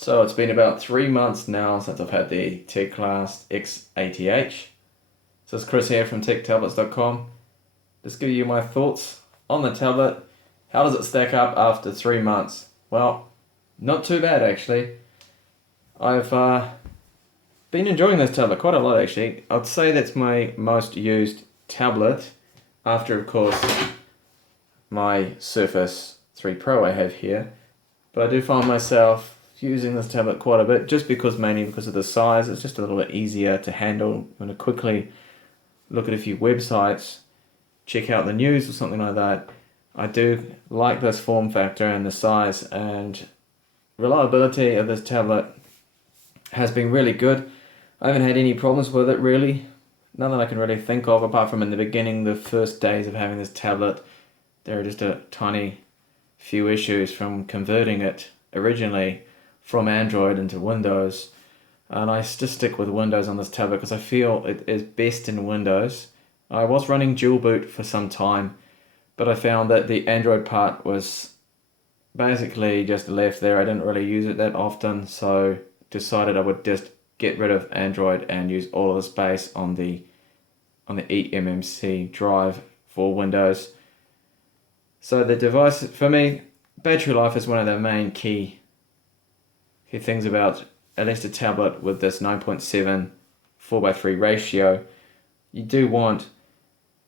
So it's been about 3 months now since I've had the Teclast X98. So it's Chris here from TechTablets.com. Just give you my thoughts on the tablet. How does it stack up after 3 months? Well, not too bad actually. I've been enjoying this tablet quite a lot actually. I'd say that's my most used tablet after, of course, my Surface 3 Pro I have here. But I do find myself using this tablet quite a bit, just mainly because of the size. It's just a little bit easier to handle. I'm going to quickly look at a few websites, check out the news or something like that. I do like this form factor and the size, and reliability of this tablet has been really good. I haven't had any problems with it really. None that I can really think of, apart from in the beginning, the first days of having this tablet. There are just a tiny few issues from converting it originally from Android into Windows, and I just stick with Windows on this tablet because I feel it is best in Windows. I was running dual boot for some time, but I found that the Android part was basically just left there. I didn't really use it that often, so decided I would just get rid of Android and use all of the space on the eMMC drive for Windows. So the device, for me, battery life is one of the main key things about at least a tablet with this 9.7 4:3 ratio. You do want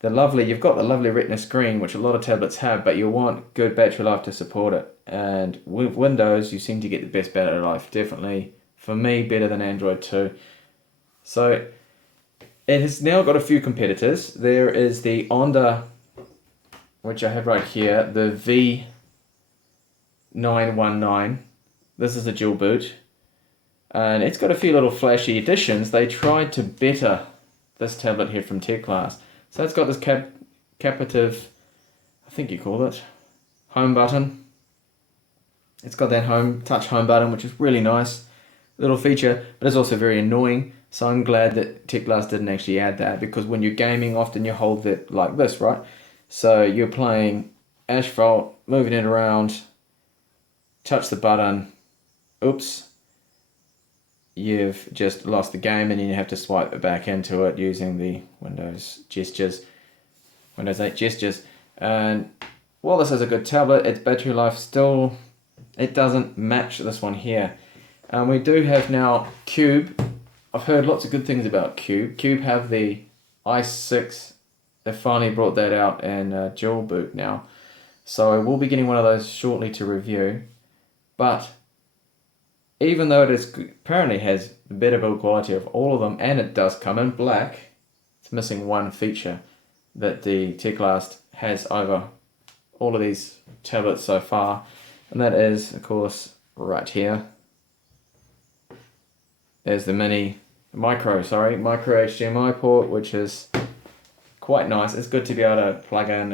you've got the lovely Retina screen, which a lot of tablets have, but you want good battery life to support it. And with Windows, you seem to get the best battery life. Definitely, for me, better than Android too. So it has now got a few competitors. There is the Honda, which I have right here, the V919. This is a dual boot, and it's got a few little flashy additions. They tried to better this tablet here from Teclast. So it's got this capacitive, I think you call it, home button. It's got that touch home button, which is really nice little feature, but it's also very annoying. So I'm glad that Teclast didn't actually add that, because when you're gaming, often you hold it like this, right? So you're playing Asphalt, moving it around, touch the button, oops, you've just lost the game, and then you have to swipe it back into it using the Windows 8 gestures. And while this is a good tablet, its battery life still, it doesn't match this one here. We do have now Cube. I've heard lots of good things about Cube. Cube have the i6. They finally brought that out in dual boot now. So we'll be getting one of those shortly to review. But even though apparently has the better build quality of all of them, and it does come in black, it's missing one feature that the Teclast has over all of these tablets so far, and that is, of course, right here. There's the micro HDMI port, which is quite nice. It's good to be able to plug in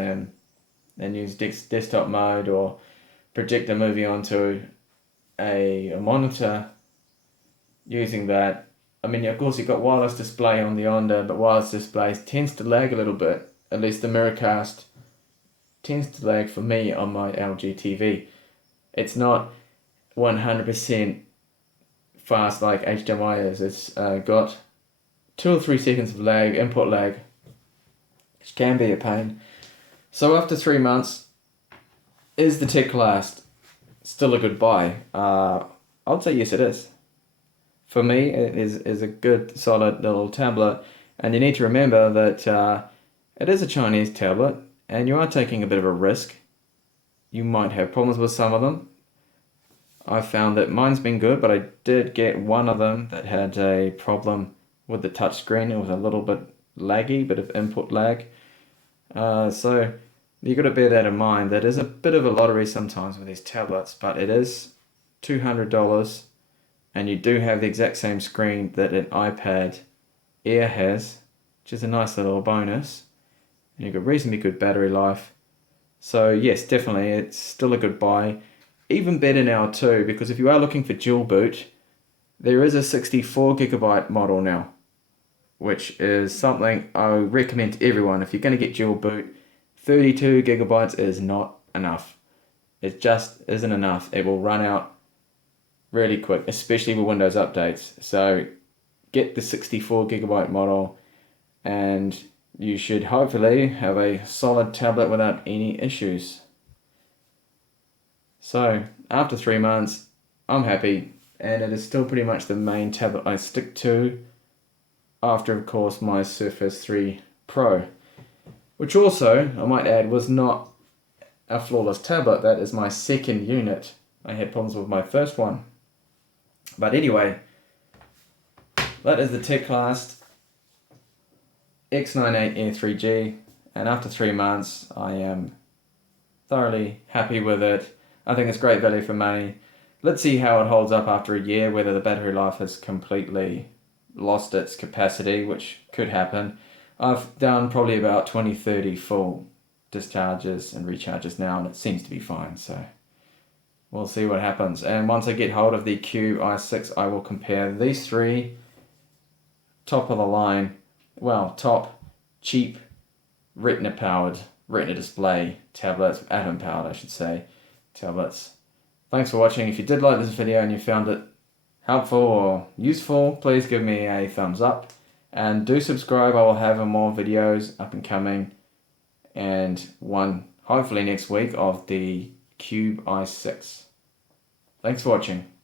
and use desktop mode or project a movie onto a monitor using that. I mean, of course, you've got wireless display on the Honda, but wireless display tends to lag a little bit. At least the Miracast tends to lag for me on my LG TV. It's not 100% fast like HDMI is. It's got 2 or 3 seconds of lag, input lag, which can be a pain. So after 3 months, is the Teclast still a good buy? I'd say yes, it is. For me, it is a good, solid little tablet, and you need to remember that it is a Chinese tablet, and you are taking a bit of a risk. You might have problems with some of them. I found that mine's been good, but I did get one of them that had a problem with the touch screen. It was a little bit laggy, bit of input lag. So you've got to bear that in mind. That is a bit of a lottery sometimes with these tablets, but it is $200, and you do have the exact same screen that an iPad Air has, which is a nice little bonus. And you've got reasonably good battery life. So yes, definitely, it's still a good buy. Even better now too, because if you are looking for dual boot, there is a 64GB model now, which is something I recommend to everyone. If you're going to get dual boot, 32GB is not enough. It just isn't enough. It will run out really quick, especially with Windows updates. So get the 64GB model and you should hopefully have a solid tablet without any issues. So after 3 months, I'm happy, and it is still pretty much the main tablet I stick to after, of course, my Surface 3 Pro, which also, I might add, was not a flawless tablet. That is my second unit. I had problems with my first one. But anyway, that is the Teclast X98 Air 3G, and after 3 months, I am thoroughly happy with it. I think it's great value for money. Let's see how it holds up after a year, whether the battery life has completely lost its capacity, which could happen. I've done probably about 20-30 full discharges and recharges now, and it seems to be fine, so we'll see what happens. And once I get hold of the Cube i6, I will compare these three top of the line, well, top cheap retina display tablets, atom powered I should say, tablets. Thanks for watching. If you did like this video and you found it helpful or useful, please give me a thumbs up and do subscribe. I will have more videos up and coming, and one hopefully next week of the Cube i6. Thanks for watching.